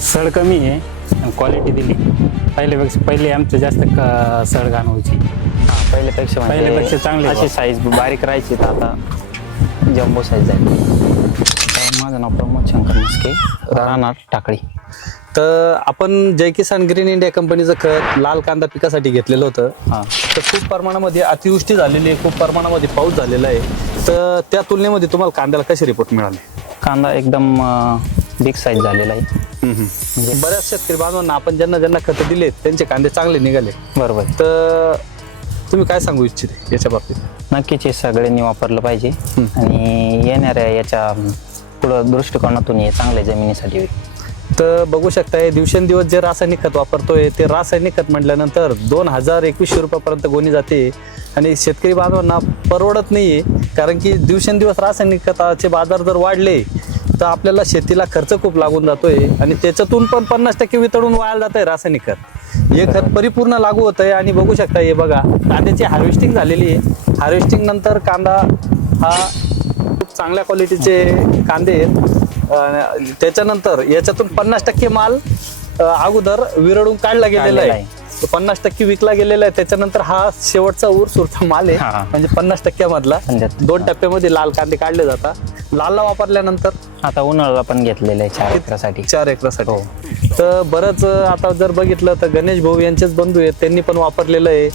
सड कमी आहे, क्वालिटी दिली. पहिले आमचं जास्त सड घाण व्हायची. पहिल्यापेक्षा पहिल्यापेक्षा चांगली अशी साईज बारीक राहायची, तर आता जम्बो साईज आहे. माझं नाव प्रमोद शंकर मस्के, राहणार टाकळी. तर आपण जय किसान ग्रीन इंडिया कंपनीचं खत लाल कांदा पिकासाठी घेतलेलं होतं. तर खूप प्रमाणामध्ये अतिवृष्टी झालेली आहे, खूप प्रमाणामध्ये पाऊस झालेला आहे. तर त्या तुलनेमध्ये तुम्हाला कांद्याला कसे रिपोर्ट मिळाले? कांदा एकदम बिग साईज झालेला आहे. म्हणजे बऱ्याच शेतकरी बांधवांना आपण ज्यांना खतं दिलेत त्यांचे कांदे चांगले निघाले. बरोबर. तर तुम्ही काय सांगू इच्छिते याच्या बाबतीत? नक्कीच हे सगळ्यांनी वापरलं पाहिजे आणि येणाऱ्या याच्या पुढं दृष्टिकोनातून हे चांगल्या जमिनीसाठी होईल. तर बघू शकताय दिवसेंदिवस जे रासायनिक खत वापरतोय ते रासायनिक खत म्हटल्यानंतर 2000-2100 रुपयापर्यंत गोणी जाते आणि शेतकरी बांधवांना परवडत नाहीये. कारण की दिवसेंदिवस रासायनिक खताचे बाजार जर वाढले तर आपल्याला शेतीला खर्च खूप लागून जातोय आणि त्याच्यातून पण 50% वितळून वाया जात आहे रासायनिक खत. हे खत परिपूर्ण लागू होत आहे आणि बघू शकता हे बघा कांद्याची हार्वेस्टिंग झालेली आहे. हार्वेस्टिंग नंतर कांदा हा खूप चांगल्या क्वालिटीचे कांदे आहेत. त्याच्यानंतर याच्यातून 50% माल अगोदर विरळून काढला गेलेला आहे, 50% विकला गेलेला आहे. त्याच्यानंतर हा शेवटचा उरसुरता माल आहे, म्हणजे 50% मधला 2 टप्प्यामध्ये लाल कांदे काढले जातात. लालला वापरल्यानंतर आता उन्हाळ्याला पण घेतलेलं आहे 4 एकरासाठी. 4 एकरासाठी. तर बरंच आता जर बघितलं तर गणेश भाऊ यांचेच बंधू आहेत, त्यांनी पण वापरलेलं आहे.